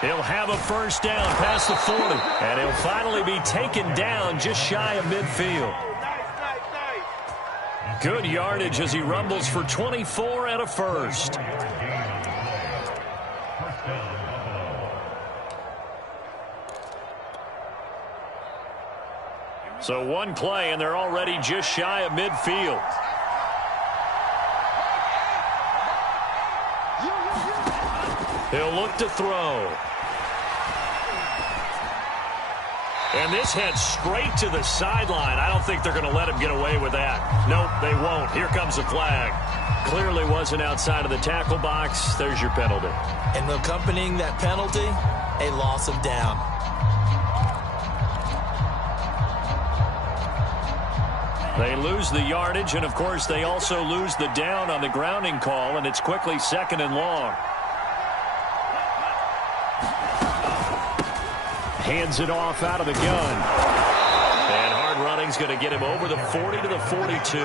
He'll have a first down past the 40. And he'll finally be taken down just shy of midfield. Good yardage as he rumbles for 24 and a first. So one play, and they're already just shy of midfield. He'll look to throw. And this heads straight to the sideline. I don't think they're going to let him get away with that. Nope, they won't. Here comes the flag. Clearly wasn't outside of the tackle box. There's your penalty. And accompanying that penalty, a loss of down. They lose the yardage, and, of course, they also lose the down on the grounding call, and it's quickly 2nd and long. Hands it off out of the gun. And hard running's going to get him over the 40 to the 42.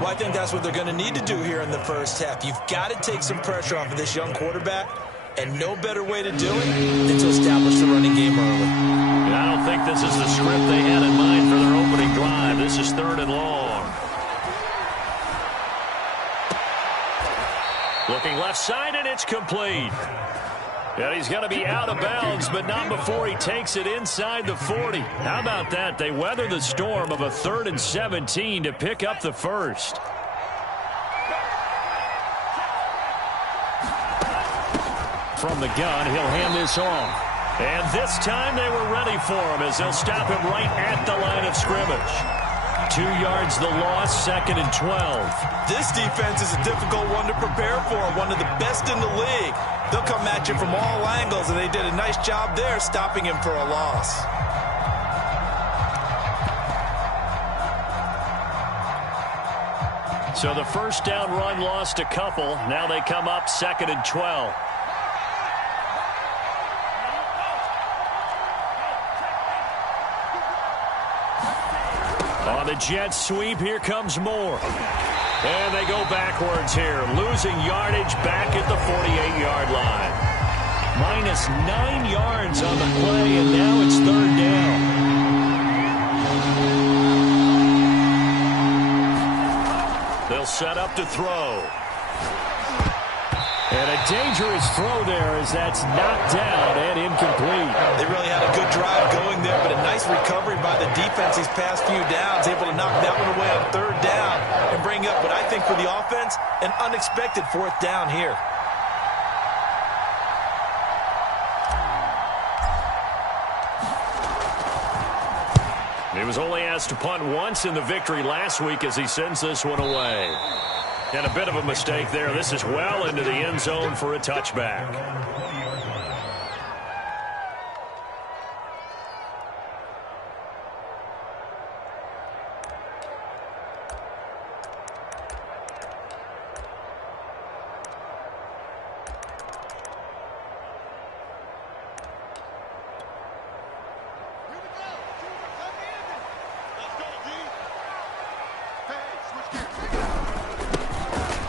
Well, I think that's what they're going to need to do here in the first half. You've got to take some pressure off of this young quarterback, and no better way to do it than to establish the running game early. And I don't think this is the script they had in mind for their opening drive. This is 3rd and long. Looking left side, and it's complete. Yeah, he's going to be out of bounds, but not before he takes it inside the 40. How about that? They weather the storm of a 3rd and 17 to pick up the first. From the gun, he'll hand this off. And this time they were ready for him as they'll stop him right at the line of scrimmage. 2 yards the loss, 2nd and 12. This defense is a difficult one to prepare for, one of the best in the league. They'll come at you from all angles, and they did a nice job there stopping him for a loss. So the first down run lost a couple. Now they come up 2nd and 12. On the jet sweep, here comes Moore. And they go backwards here, losing yardage back at the 48-yard line. Minus 9 yards on the play, and now it's 3rd down. They'll set up to throw. And a dangerous throw there as that's knocked down and incomplete. They really had a good drive going there, but a nice recovery by the defense these past few downs, able to knock that one away on 3rd down and bring up what I think for the offense, an unexpected 4th down here. He was only asked to punt once in the victory last week as he sends this one away. And a bit of a mistake there. This is well into the end zone for a touchback.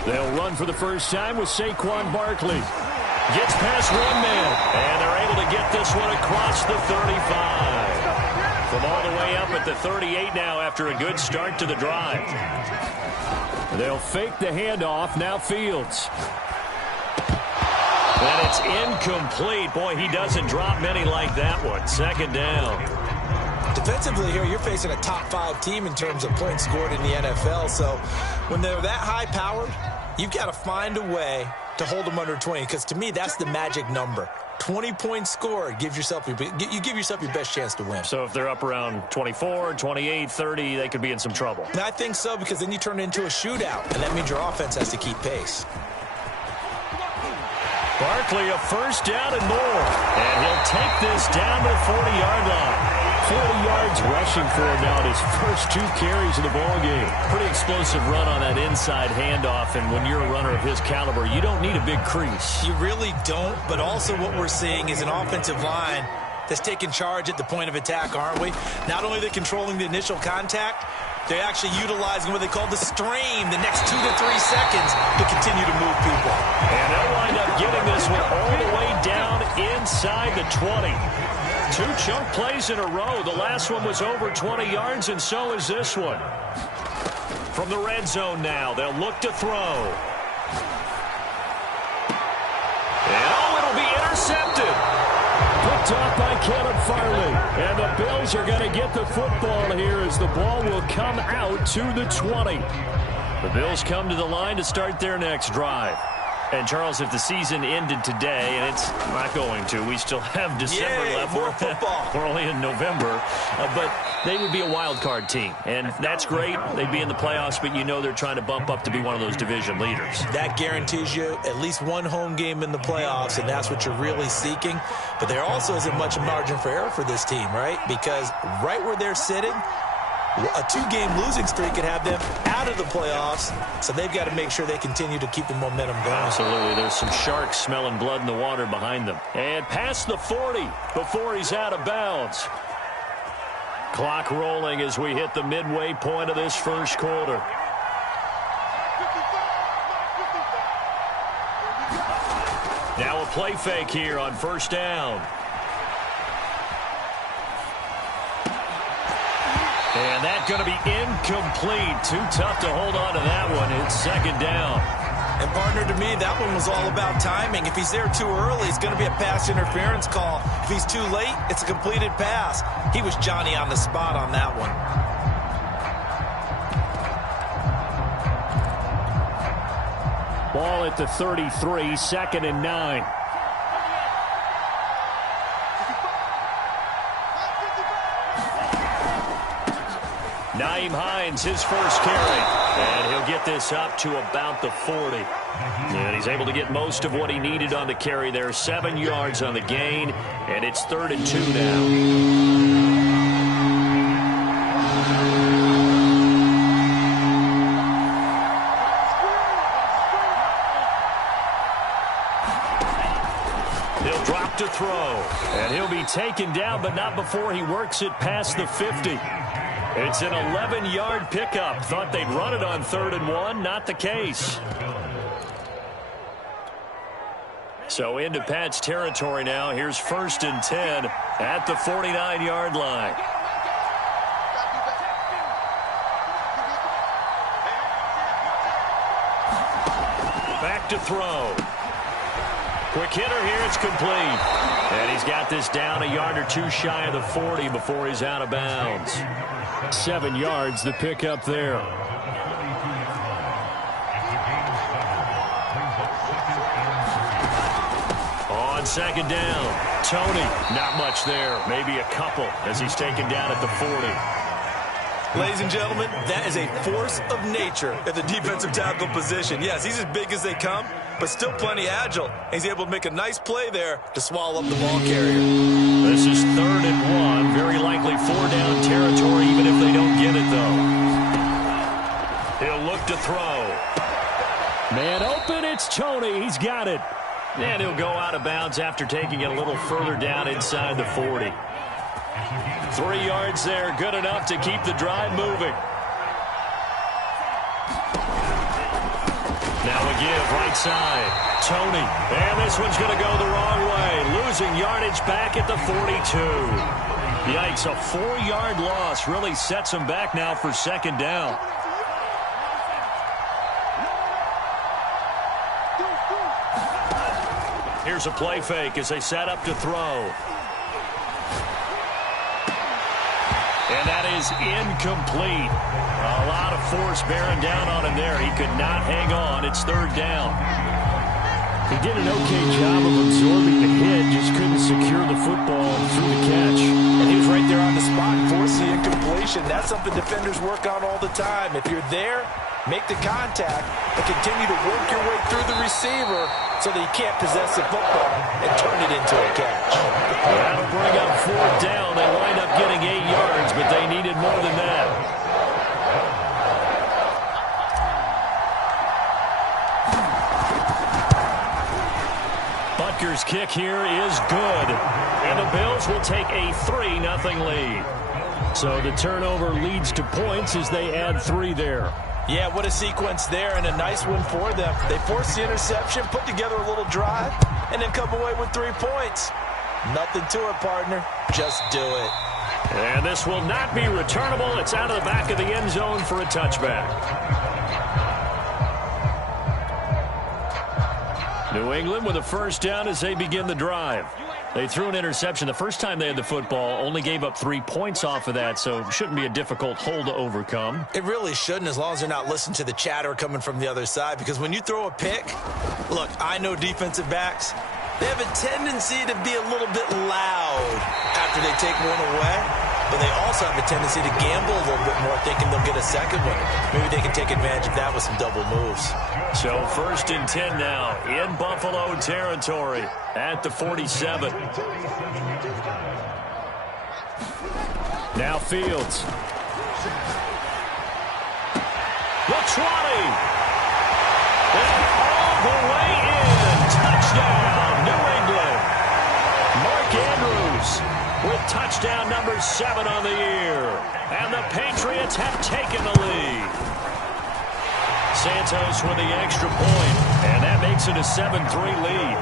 They'll run for the first time with Saquon Barkley. Gets past one man, and they're able to get this one across the 35. From all the way up at the 38 now after a good start to the drive. They'll fake the handoff, now Fields. And it's incomplete. Boy, he doesn't drop many like that one. 2nd down. Defensively here, you're facing a top 5 team in terms of points scored in the NFL. So when they're that high-powered, you've got to find a way to hold them under 20, because to me, that's the magic number. 20 points scored, you give yourself your best chance to win. So if they're up around 24, 28, 30, they could be in some trouble. And I think so, because then you turn it into a shootout, and that means your offense has to keep pace. Barkley, a first down and more. And he'll take this down to the 40-yard line. 40 yards rushing for him now at his first 2 carries of the ballgame. Pretty explosive run on that inside handoff, and when you're a runner of his caliber, you don't need a big crease. You really don't, but also what we're seeing is an offensive line that's taking charge at the point of attack, aren't we? Not only are they controlling the initial contact, they're actually utilizing what they call the stream, the next 2 to 3 seconds to continue to move people. And they'll wind up getting this one all the way down inside the 20. 2 chunk plays in a row. The last one was over 20 yards, and so is this one. From the red zone now, they'll look to throw. And it'll be intercepted. Picked off by Caleb Farley. And the Bills are going to get the football here as the ball will come out to the 20. The Bills come to the line to start their next drive. And, Charles, if the season ended today, and it's not going to, we still have December left. More football. We're only in November. But they would be a wild card team. And that's great. They'd be in the playoffs, but you know they're trying to bump up to be one of those division leaders. That guarantees you at least one home game in the playoffs, and that's what you're really seeking. But there also isn't much margin for error for this team, right? Because right where they're sitting, a 2-game losing streak could have them out of the playoffs, so they've got to make sure they continue to keep the momentum going. Absolutely. There's some sharks smelling blood in the water behind them. And past the 40 before he's out of bounds. Clock rolling as we hit the midway point of this first quarter. Now a play fake here on first down. And that's going to be incomplete. Too tough to hold on to that one. It's second down. And, partner, to me, that one was all about timing. If he's there too early, it's going to be a pass interference call. If he's too late, it's a completed pass. He was Johnny on the spot on that one. Ball at the 33, 2nd and 9. Nyheim Hines, his first carry. And he'll get this up to about the 40. And he's able to get most of what he needed on the carry there. 7 yards on the gain. And it's 3rd and 2 now. He'll drop to throw. And he'll be taken down, but not before he works it past the 50. It's an 11-yard pickup. Thought they'd run it on 3rd and 1. Not the case. So into Pat's territory now. Here's 1st and 10 at the 49-yard line. Back to throw. Quick hitter here. It's complete. And he's got this down a yard or 2 shy of the 40 before he's out of bounds. 7 yards, the pickup there. On 2nd down, Tony, not much there. Maybe a couple as he's taken down at the 40. Ladies and gentlemen, that is a force of nature at the defensive tackle position. Yes, he's as big as they come, but still plenty agile. He's able to make a nice play there to swallow up the ball carrier. This is 3rd and 1. Very likely 4-down territory, even if they don't get it, though. He'll look to throw. Man open, it's Tony. He's got it. And he'll go out of bounds after taking it a little further down inside the 40. 3 yards there, good enough to keep the drive moving. Now a give, right side. Tony. And this one's going to go the wrong way. Losing yardage back at the 42. Yikes, a 4-yard loss really sets him back now for 2nd down. Here's a play fake as they set up to throw. And that is incomplete. A lot of force bearing down on him there. He could not hang on. It's 3rd down. He did an okay job of absorbing the hit, just couldn't secure the football through the catch. And he was right there on the spot, forced the incompletion. That's something defenders work on all the time. If you're there, make the contact, but continue to work your way through the receiver so that you can't possess the football and turn it into a catch. That'll bring up 4th down. They wind up getting 8 yards, but they needed more than that. Butker's kick here is good. And the Bills will take a 3-0 lead. So the turnover leads to points as they add 3 there. Yeah, what a sequence there, and a nice one for them. They forced the interception, put together a little drive, and then come away with 3 points. Nothing to it, partner. Just do it. And this will not be returnable. It's out of the back of the end zone for a touchback. New England with a first down as they begin the drive. They threw an interception the first time they had the football, only gave up 3 points off of that, so it shouldn't be a difficult hole to overcome. It really shouldn't, as long as they're not listening to the chatter coming from the other side, because when you throw a pick, look, I know defensive backs, they have a tendency to be a little bit loud after they take one away, but they also have a tendency to gamble a little bit more, thinking they'll get a second one. Maybe they can take advantage of that with some double moves. So 1st and 10 now in Buffalo territory at the 47. Now Fields. The 20. And all the way in. Touchdown, New England. Mark Andrews with touchdown number 7 on the year. And the Patriots have taken the lead. Santos with the extra point, and that makes it a 7-3 lead.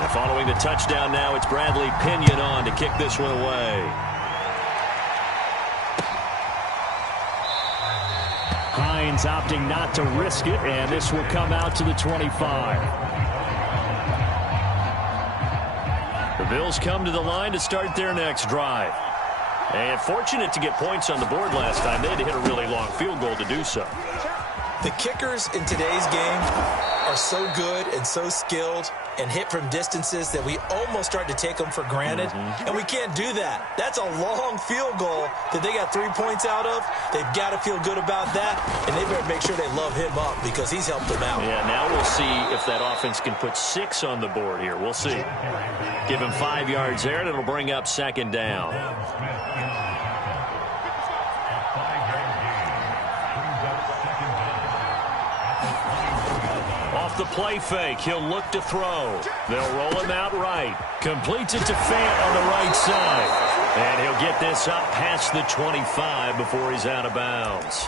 And following the touchdown now, it's Bradley Pinion on to kick this one away. Hines opting not to risk it, and this will come out to the 25. The Bills come to the line to start their next drive. And fortunate to get points on the board last time. They had to hit a really long field goal to do so. The kickers in today's game are so good and so skilled and hit from distances that we almost start to take them for granted. And we can't do that. That's a long field goal that they got 3 points out of. They've got to feel good about that, and they better make sure they love him up because he's helped them out. Yeah, now we'll see if that offense can put 6 on the board here. We'll see. Give him 5 yards there, and it'll bring up 2nd down. The play fake. He'll look to throw. They'll roll him out right. Completes it to Fant on the right side. And he'll get this up past the 25 before he's out of bounds.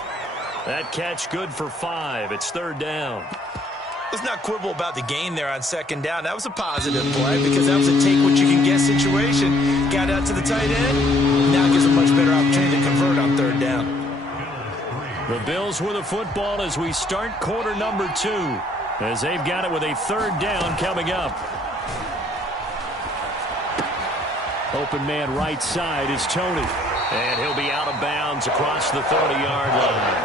That catch good for 5. It's 3rd down. Let's not quibble about the gain there on 2nd down. That was a positive play because that was a take-what-you-can-get situation. Got out to the tight end. Now gives a much better opportunity to convert on 3rd down. The Bills with the football as we start quarter number 2. As they've got it with a 3rd down coming up. Open man right side is Tony. And he'll be out of bounds across the 30-yard line.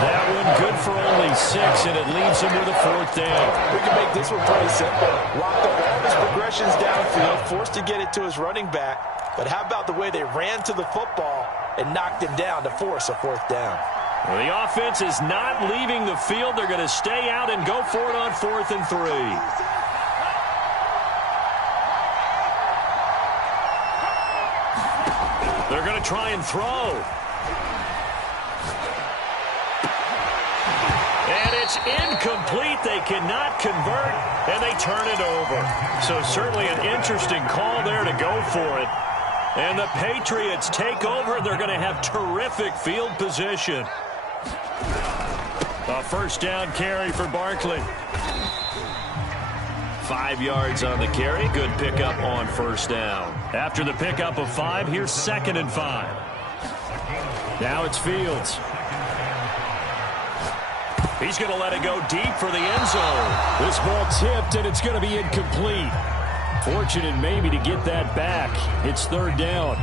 That one good for only 6, and it leaves him with a 4th down. We can make this one pretty simple. Locked up all of his progressions downfield, forced to get it to his running back. But how about the way they ran to the football and knocked him down to force a 4th down? Well, the offense is not leaving the field. They're going to stay out and go for it on 4th and 3. They're going to try and throw. And it's incomplete. They cannot convert, and they turn it over. So certainly an interesting call there to go for it. And the Patriots take over. They're going to have terrific field position. A 1st down carry for Barkley. 5 yards on the carry. Good pickup on 1st down. After the pickup of 5, here's 2nd and 5. Now it's Fields. He's going to let it go deep for the end zone. This ball tipped, and it's going to be incomplete. Fortunate maybe to get that back. It's 3rd down.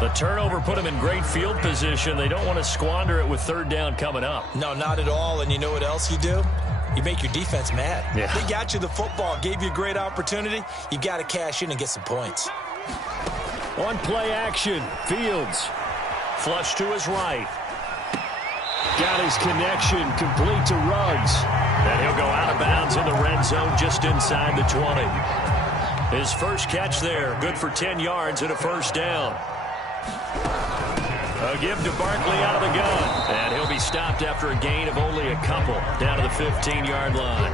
The turnover put him in great field position. They don't want to squander it with 3rd down coming up. No, not at all. And you know what else you do? You make your defense mad. Yeah. They got you the football, gave you a great opportunity. You got to cash in and get some points. On play action, Fields. Flush to his right. Got his connection complete to Ruggs. And he'll go out of bounds in the red zone just inside the 20. His first catch there, good for 10 yards and a 1st down. A give to Barkley out of the gun. And he'll be stopped after a gain of only a couple down to the 15-yard line.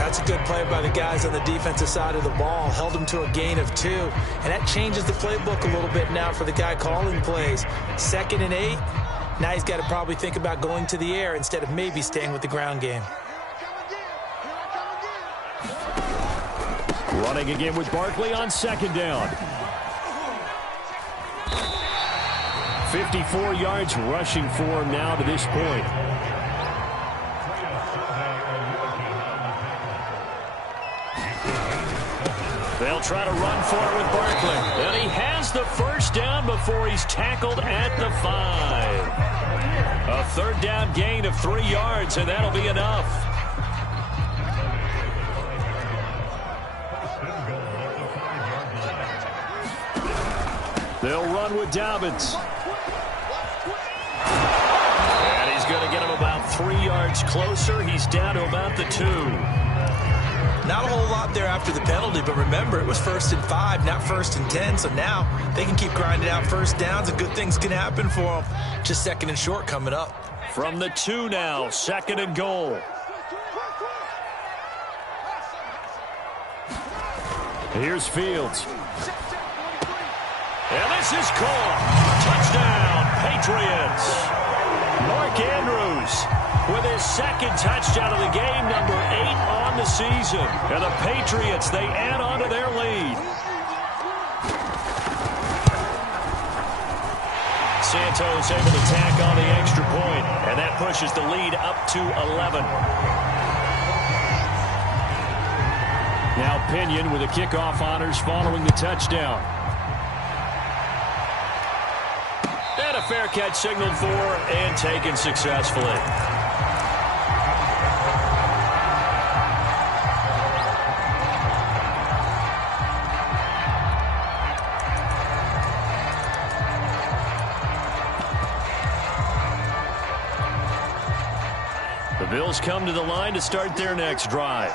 That's a good play by the guys on the defensive side of the ball. Held them to a gain of 2. And that changes the playbook a little bit now for the guy calling plays. 2nd and 8. Now he's got to probably think about going to the air instead of maybe staying with the ground game. Running again with Barkley on 2nd down. 54 yards rushing for him now to this point. They'll try to run for it with Barkley. And he has the first down before he's tackled at the 5. A 3rd down gain of 3 yards, and that'll be enough. They'll run with Dobbins. And he's going to get him about 3 yards closer. He's down to about the 2. Not a whole lot there after the penalty, but remember, it was 1st and 5, not 1st and 10. So now they can keep grinding out first downs, and good things can happen for them. Just 2nd and short coming up. From the 2 now, 2nd and goal. Here's Fields. And this is caught. Touchdown, Patriots. Mark Andrews with his 2nd touchdown of the game, number 8 on the season. And the Patriots, they add on to their lead. Santos able to tack on the extra point, and that pushes the lead up to 11. Now Pinion with the kickoff honors following the touchdown. And a fair catch signaled for and taken successfully. The Bills come to the line to start their next drive.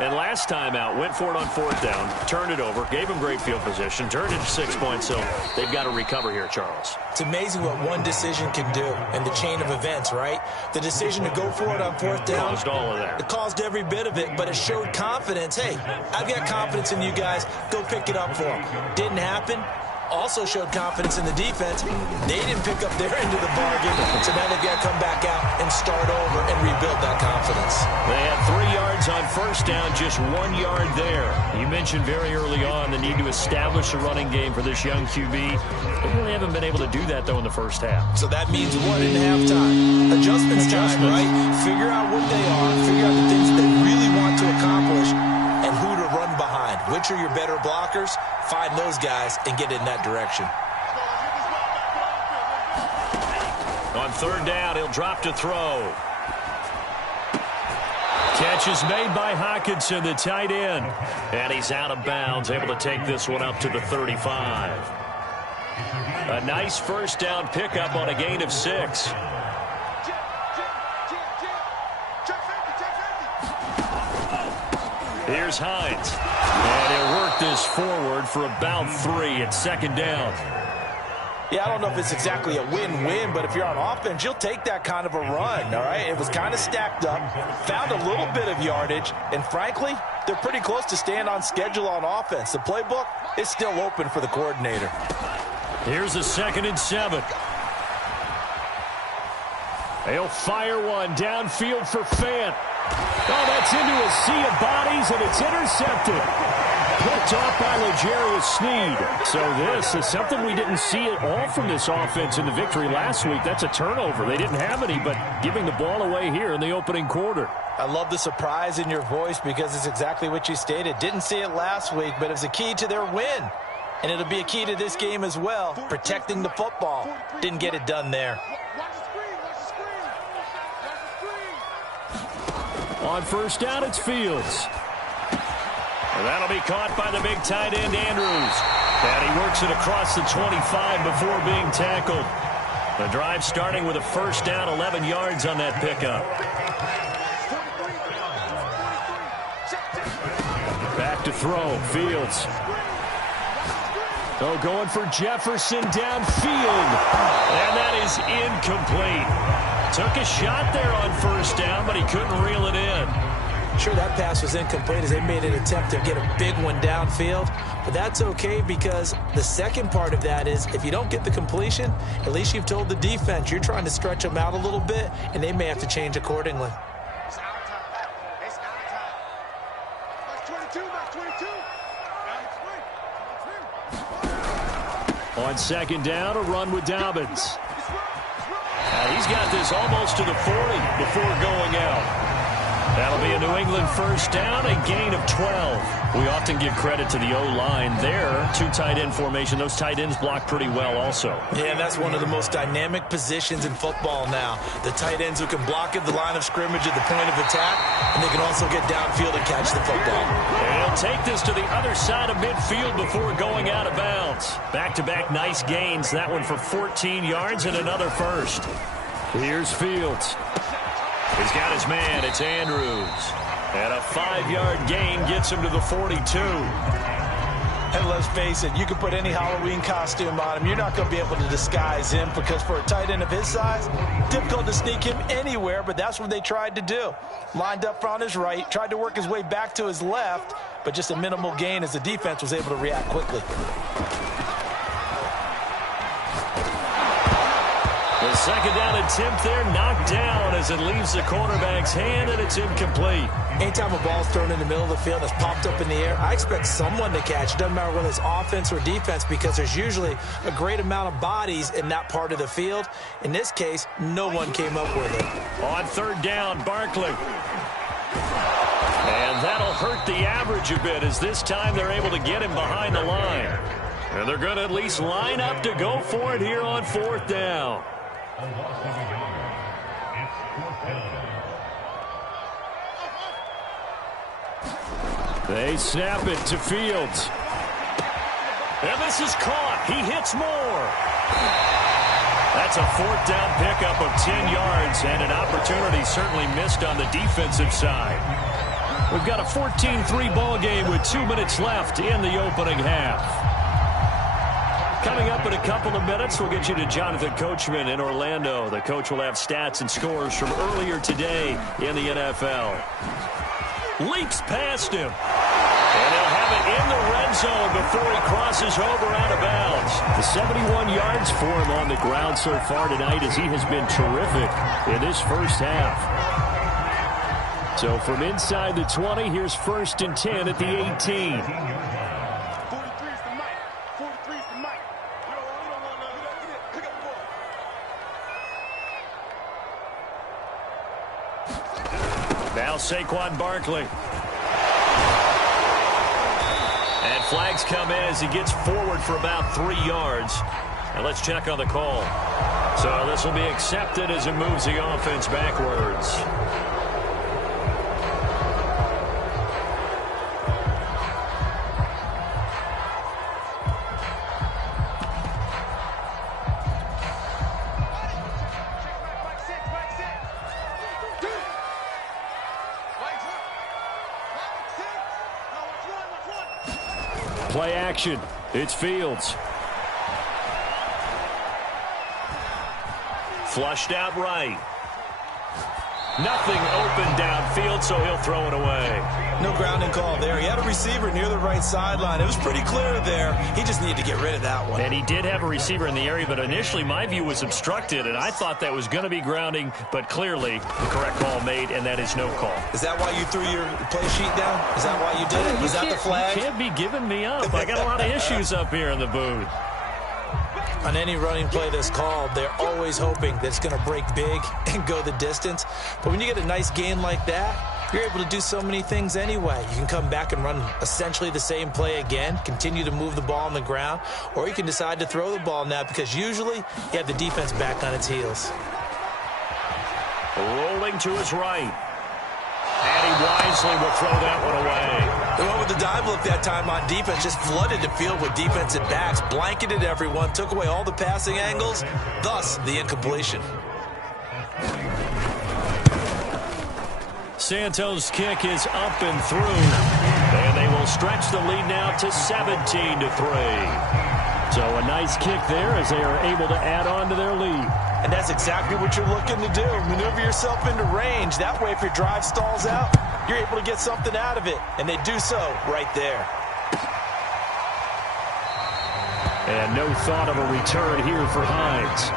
And last time out, went for it on 4th down, turned it over, gave them great field position, turned it to 6 points, so they've got to recover here, Charles. It's amazing what one decision can do in the chain of events, right? The decision to go for it on 4th down. Caused all of that. It caused every bit of it, but it showed confidence. Hey, I've got confidence in you guys. Go pick it up for them. Didn't happen. Also showed confidence in the defense. They didn't pick up their end of the bargain, so now they've got to come back out and start over and rebuild that confidence. They had 3 yards on 1st down, just 1 yard there. You mentioned very early on the need to establish a running game for this young QB. They really haven't been able to do that, though, in the first half. So that means what in halftime? Adjustments time, right? Figure out what they are, figure out the things that they really want to accomplish, and who to run behind. Which are your better blockers? Find those guys and get in that direction. On 3rd down, he'll drop to throw. Catch is made by Hockenson, the tight end. And he's out of bounds, able to take this one up to the 35. A nice 1st down pickup on a gain of 6. Here's Hines. And he'll work this forward for about 3 at 2nd down. Yeah, I don't know if it's exactly a win-win, but if you're on offense, you'll take that kind of a run, all right? It was kind of stacked up, found a little bit of yardage, and frankly, they're pretty close to staying on schedule on offense. The playbook is still open for the coordinator. Here's a 2nd and 7. They'll fire one downfield for Fant. Oh, that's into a sea of bodies, and it's intercepted. Picked off by L'Jarius Sneed. So this is something we didn't see at all from this offense in the victory last week. That's a turnover. They didn't have any, but giving the ball away here in the opening quarter. I love the surprise in your voice because it's exactly what you stated. Didn't see it last week, but it's a key to their win. And it'll be a key to this game as well, protecting the football. Didn't get it done there. On 1st down, it's Fields. And that'll be caught by the big tight end, Andrews. And he works it across the 25 before being tackled. The drive starting with a 1st down, 11 yards on that pickup. Back to throw, Fields. Oh, going for Jefferson downfield. And that is incomplete. Took a shot there on 1st down, but he couldn't reel it in. Sure, that pass was incomplete as they made an attempt to get a big one downfield, but that's okay because the second part of that is if you don't get the completion, at least you've told the defense you're trying to stretch them out a little bit, and they may have to change accordingly. On second down, a run with Dobbins. He's got this almost to the 40 before going out. That'll be a New England first down, a gain of 12. We often give credit to the O-line there. Two tight end formation. Those tight ends block pretty well also. Yeah, and that's one of the most dynamic positions in football now. The tight ends who can block at the line of scrimmage at the point of attack, and they can also get downfield and catch the football. And he'll take this to the other side of midfield before going out of bounds. Back-to-back nice gains. That one for 14 yards and another first. Here's Fields. He's got his man. It's Andrews. And a 5-yard gain gets him to the 42. And let's face it, you can put any Halloween costume on him. You're not going to be able to disguise him because for a tight end of his size, difficult to sneak him anywhere, but that's what they tried to do. Lined up on his right, tried to work his way back to his left, but just a minimal gain as the defense was able to react quickly. The second down attempt there knocked down as it leaves the quarterback's hand, and it's incomplete. Anytime a ball's thrown in the middle of the field that's popped up in the air, I expect someone to catch. It doesn't matter whether it's offense or defense because there's usually a great amount of bodies in that part of the field. In this case, no one came up with it. On third down, Barkley. And that'll hurt the average a bit as this time they're able to get him behind the line. And they're going to at least line up to go for it here on fourth down. They snap it to Fields. And this is caught. He hits more. That's a fourth down pickup of 10 yards and an opportunity certainly missed on the defensive side. We've got a 14-3 ball game with 2 minutes left in the opening half. Coming up in a couple of minutes, we'll get you to Jonathan Coachman in Orlando. The coach will have stats and scores from earlier today in the NFL. Leaps past him. And he'll have it in the red zone before he crosses over out of bounds. The 71 yards for him on the ground so far tonight as he has been terrific in this first half. So from inside the 20, here's 1st and 10 at the 18. Now Saquon Barkley. And flags come in as he gets forward for about 3 yards. And let's check on the call. So this will be accepted as it moves the offense backwards. Play action. It's Fields. Flushed out right. Nothing open downfield, so he'll throw it away. No grounding call there. He had a receiver near the right sideline. It was pretty clear there. He just needed to get rid of that one. And he did have a receiver in the area, but initially my view was obstructed, and I thought that was going to be grounding, but clearly the correct call made, and that is no call. Is that why you threw your play sheet down? Is that why you did it? Was that the flag? You can't be giving me up. I got a lot of issues up here in the booth. On any running play that's called, they're always hoping that it's going to break big and go the distance. But when you get a nice gain like that, you're able to do so many things anyway. You can come back and run essentially the same play again, continue to move the ball on the ground, or you can decide to throw the ball now because usually you have the defense back on its heels. Rolling to his right. And he wisely will throw that one away. The one with the dive look that time on defense just flooded the field with defensive backs, blanketed everyone, took away all the passing angles, thus the incompletion. Santos' kick is up and through, and they will stretch the lead now to 17-3. So a nice kick there as they are able to add on to their lead. And that's exactly what you're looking to do. Maneuver yourself into range. That way, if your drive stalls out, you're able to get something out of it, and they do so right there. And no thought of a return here for Hines.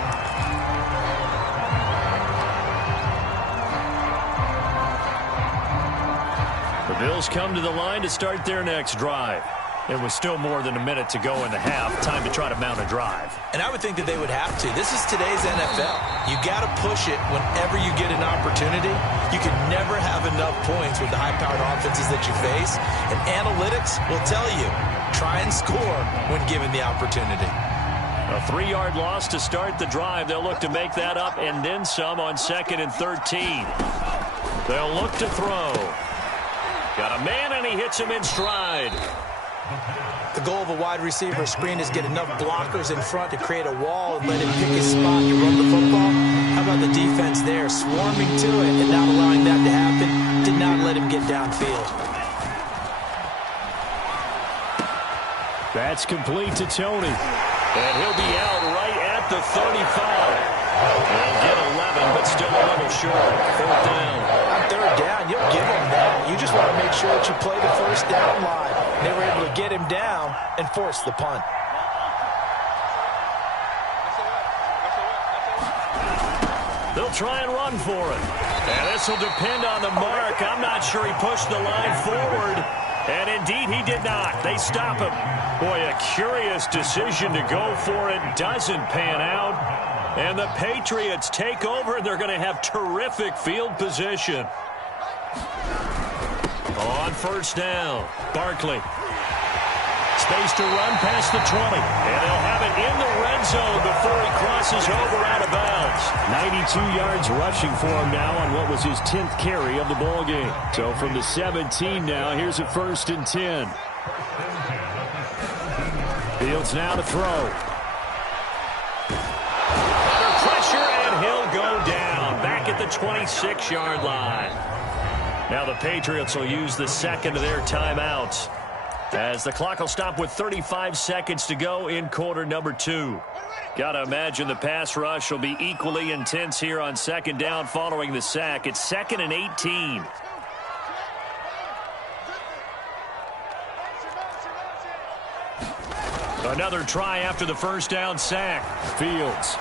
The Bills come to the line to start their next drive. There was still more than a minute to go in the half. Time to try to mount a drive. And I would think that they would have to. This is today's NFL. You got to push it whenever you get an opportunity. You can never have enough points with the high-powered offenses that you face. And analytics will tell you, try and score when given the opportunity. A 3-yard loss to start the drive. They'll look to make that up and then some on 2nd and 13. They'll look to throw. Got a man, and he hits him in stride. The goal of a wide receiver screen is get enough blockers in front to create a wall and let him pick his spot to run the football. How about the defense there, swarming to it and not allowing that to happen? Did not let him get downfield. That's complete to Tony. And he'll be out right at the 35. They'll get 11, but still a little short. 4th down. On 3rd down, you'll give him that. You just want to make sure that you play the 1st down line. They were able to get him down and force the punt. They'll try and run for it. And this will depend on the mark. I'm not sure he pushed the line forward. And indeed, he did not. They stop him. Boy, a curious decision to go for it. Doesn't pan out. And the Patriots take over. They're going to have terrific field position. On 1st down, Barkley. Space to run past the 20. And they'll have it in the red zone before he crosses over out of bounds. 92 yards rushing for him now on what was his 10th carry of the ball game. So from the 17 now, here's a 1st and 10. Fields now to throw. Under pressure, and he'll go down. Back at the 26-yard line. Now the Patriots will use the 2nd of their timeouts, as the clock will stop with 35 seconds to go in quarter number 2. Got to imagine the pass rush will be equally intense here on 2nd down following the sack. It's 2nd and 18. Another try after the 1st down sack. Fields.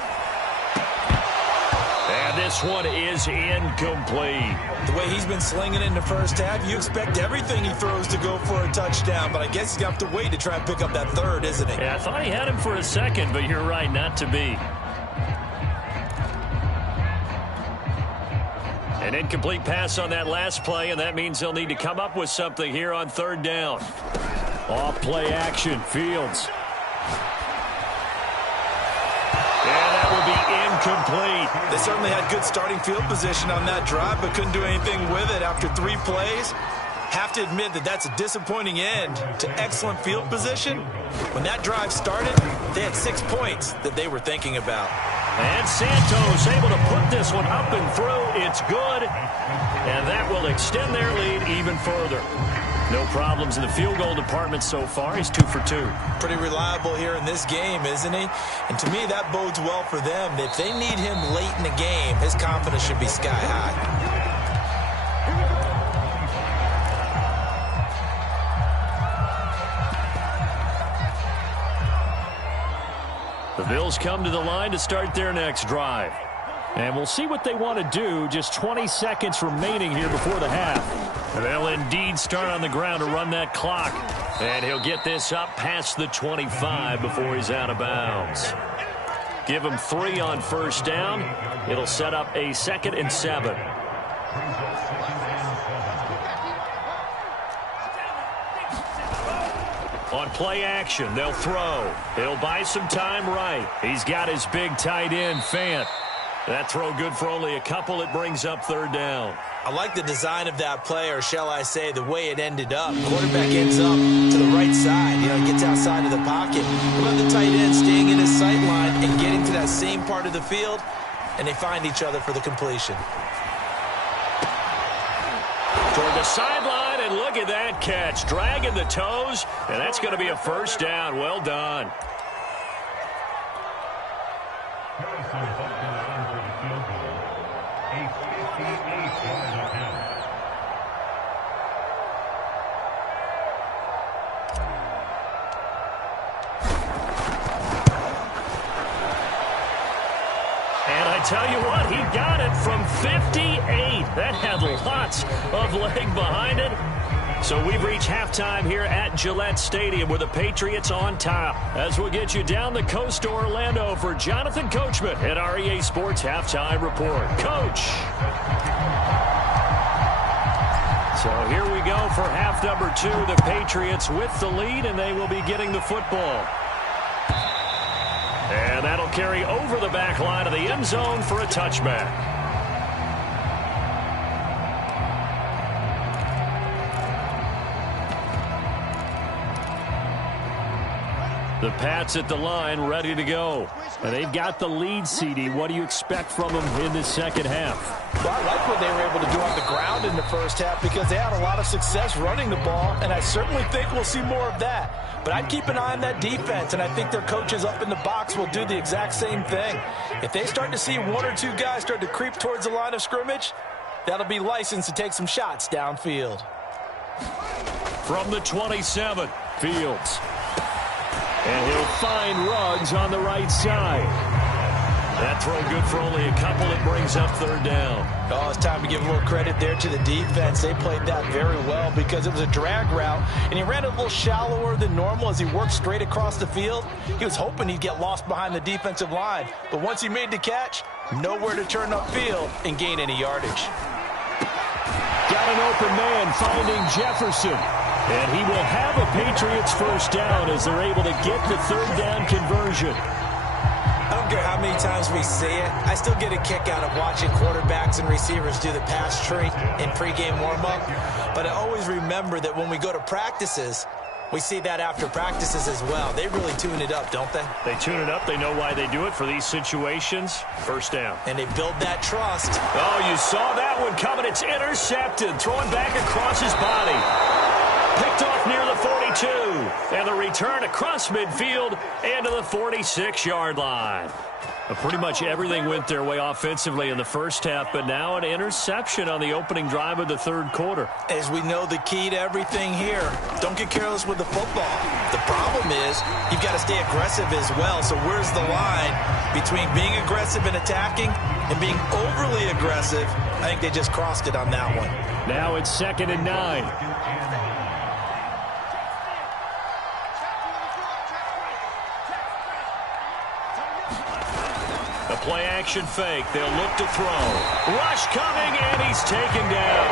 And this one is incomplete. The way he's been slinging in the 1st half, you expect everything he throws to go for a touchdown, but I guess he's going to have to wait to try and pick up that 3rd, isn't he? Yeah, I thought he had him for a 2nd, but you're right, not to be. An incomplete pass on that last play, and that means they'll need to come up with something here on 3rd down. Off play action, Fields. Incomplete. They certainly had good starting field position on that drive, but couldn't do anything with it after 3 plays. Have to admit that that's a disappointing end to excellent field position. When that drive started, they had 6 points that they were thinking about. And Santos able to put this one up and through. It's good. And that will extend their lead even further. No problems in the field goal department so far. He's 2 for 2. Pretty reliable here in this game, isn't he? And to me, that bodes well for them. If they need him late in the game, his confidence should be sky high. The Bills come to the line to start their next drive. And we'll see what they want to do. Just 20 seconds remaining here before the half. And they'll indeed start on the ground to run that clock. And he'll get this up past the 25 before he's out of bounds. Give him 3 on 1st down. It'll set up a 2nd and 7. On play action, they'll throw. He'll buy some time right. He's got his big tight end, Fant. That throw good for only a couple. It brings up 3rd down. I like the design of that play, or shall I say the way it ended up. Quarterback ends up to the right side. He gets outside of the pocket. How about the tight end staying in his sight line and getting to that same part of the field, and they find each other for the completion. Toward the sideline, and look at that catch. Dragging the toes, and that's going to be a 1st down. Well done. tell you what, he got it from 58. That had lots of leg behind it. So we've reached halftime here at Gillette Stadium with the Patriots on top. As we'll get you down the coast to Orlando for Jonathan Coachman at our EA Sports Halftime Report. Coach. So here we go for half number 2. The Patriots with the lead, and they will be getting the football. And that'll carry over the back line of the end zone for a touchback. The Pats at the line, ready to go. And they've got the lead, CD. What do you expect from them in the second half? Well, I like what they were able to do on the ground in the first half because they had a lot of success running the ball, and I certainly think we'll see more of that. But I'd keep an eye on that defense, and I think their coaches up in the box will do the exact same thing. If they start to see 1 or 2 guys start to creep towards the line of scrimmage, that'll be licensed to take some shots downfield. From the 27, Fields. And he'll find Ruggs on the right side. That throw good for only a couple. It brings up third down. Oh, it's time to give a little credit there to the defense. They played that very well because it was a drag route, and he ran a little shallower than normal as he worked straight across the field. He was hoping he'd get lost behind the defensive line, but once he made the catch, nowhere to turn upfield and gain any yardage. Got an open man finding Jefferson. And he will have a Patriots first down as they're able to get the third down conversion. I don't care how many times we see it. I still get a kick out of watching quarterbacks and receivers do the pass tree in pregame warm-up. But I always remember that when we go to practices, we see that after practices as well. They really tune it up, don't they? They tune it up. They know why they do it for these situations. First down. And they build that trust. Oh, you saw that one coming. It's intercepted. Throwing back across his body. Picked off near the 42. And the return across midfield and to the 46-yard line. Pretty much everything went their way offensively in the first half, but now an interception on the opening drive of the third quarter. As we know, the key to everything here, don't get careless with the football. The problem is you've got to stay aggressive as well. So where's the line between being aggressive and attacking and being overly aggressive? I think they just crossed it on that one. Now it's 2nd and 9. Play-action fake. They'll look to throw. Rush coming, and he's taken down.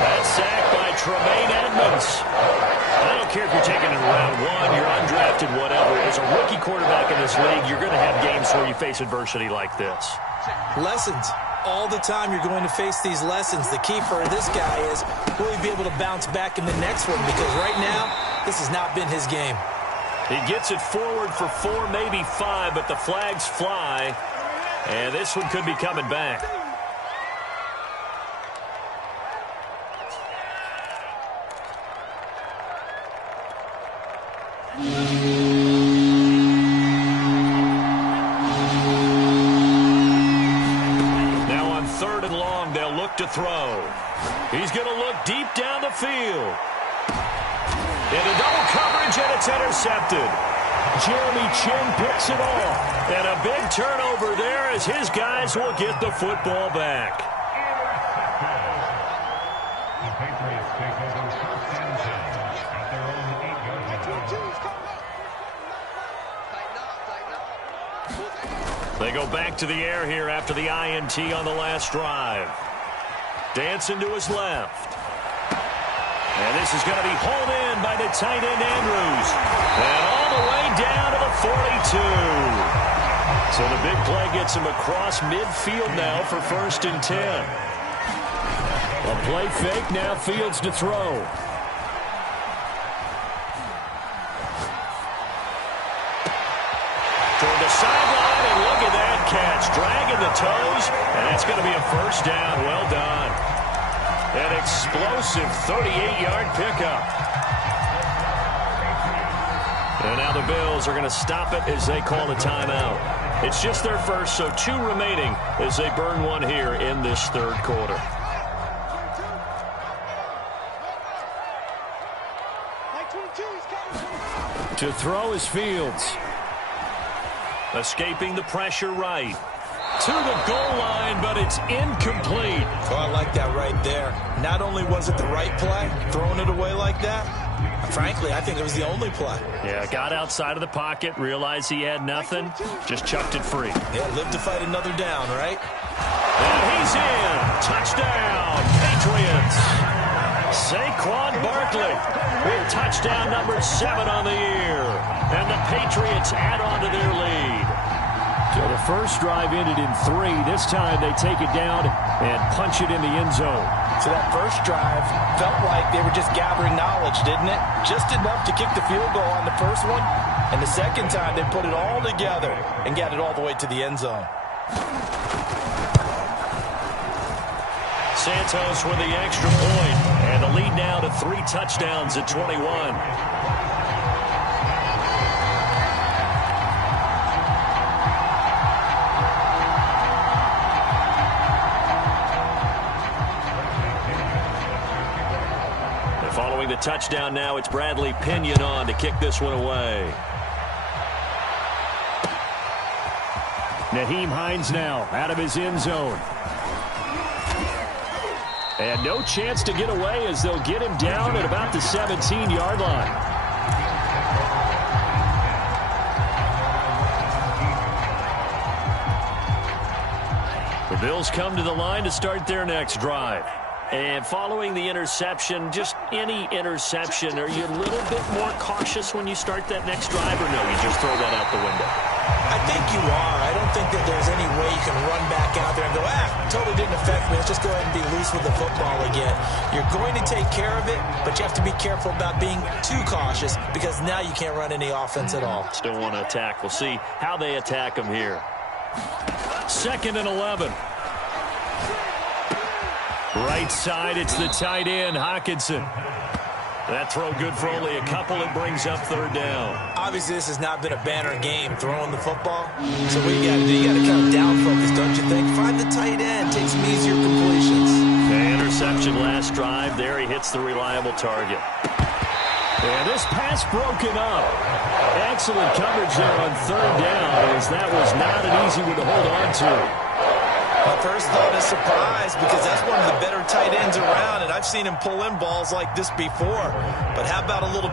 That's sacked by Tremaine Edmonds. I don't care if you're taking it in round 1, you're undrafted, whatever. As a rookie quarterback in this league, you're going to have games where you face adversity like this. Lessons. All the time you're going to face these lessons. The key for this guy is, will he be able to bounce back in the next one? Because right now, this has not been his game. He gets it forward for 4, maybe 5, but the flags fly. And this one could be coming back. Now on 3rd and long, they'll look to throw. He's going to look deep down the field. Into double coverage, and it's intercepted. Jeremy Chin picks it off. And a big turnover there as his guys will get the football back. They go back to the air here after the INT on the last drive. Dancing to his left. And this is going to be hauled in by the tight end Andrews. And all the way down to the 42. So the big play gets him across midfield now for 1st and 10. A play fake, now Fields to throw. Toward the sideline, and look at that catch. Dragging the toes, and that's going to be a first down. Well done. An explosive 38-yard pickup. And now the Bills are going to stop it as they call a timeout. It's just their first, so 2 remaining as they burn one here in this third quarter. To throw is Fields. Escaping the pressure right. to the goal line, but it's incomplete. Oh, I like that right there. Not only was it the right play, throwing it away like that, frankly, I think it was the only play. Yeah, got outside of the pocket, realized he had nothing, just chucked it free. Yeah, live to fight another down, right? And he's in. Touchdown, Patriots. Saquon Barkley with touchdown number 7 on the year. And the Patriots add on to their lead. So the first drive ended in 3. This time they take it down and punch it in the end zone. So that first drive felt like they were just gathering knowledge, didn't it? Just enough to kick the field goal on the first one. And the second time they put it all together and got it all the way to the end zone. Santos with the extra point, and the lead now to 3 touchdowns at 21. And following the touchdown now, it's Bradley Pinion on to kick this one away. Nyheim Hines now out of his end zone. And no chance to get away as they'll get him down at about the 17-yard line. The Bills come to the line to start their next drive. And following the interception, just any interception, are you a little bit more cautious when you start that next drive, or no, you just throw that out the window? I think you are. I don't think that there's any way you can run back out there and go, totally didn't affect me. Let's just go ahead and be loose with the football again. You're going to take care of it, but you have to be careful about being too cautious because now you can't run any offense at all. Still want to attack. We'll see how they attack him here. 2nd and 11. Right side, it's the tight end, Hockenson. That throw good for only a couple. It brings up 3rd down. Obviously, this has not been a banner game throwing the football. So what you got to do, you got to kind of down focus, don't you think? Find the tight end, take some easier completions. The interception last drive. There he hits the reliable target. And this pass broken up. Excellent coverage there on 3rd down, as that was not an easy one to hold on to. My first thought is surprise because that's one of the better tight ends around, and I've seen him pull in balls like this before. But how about a little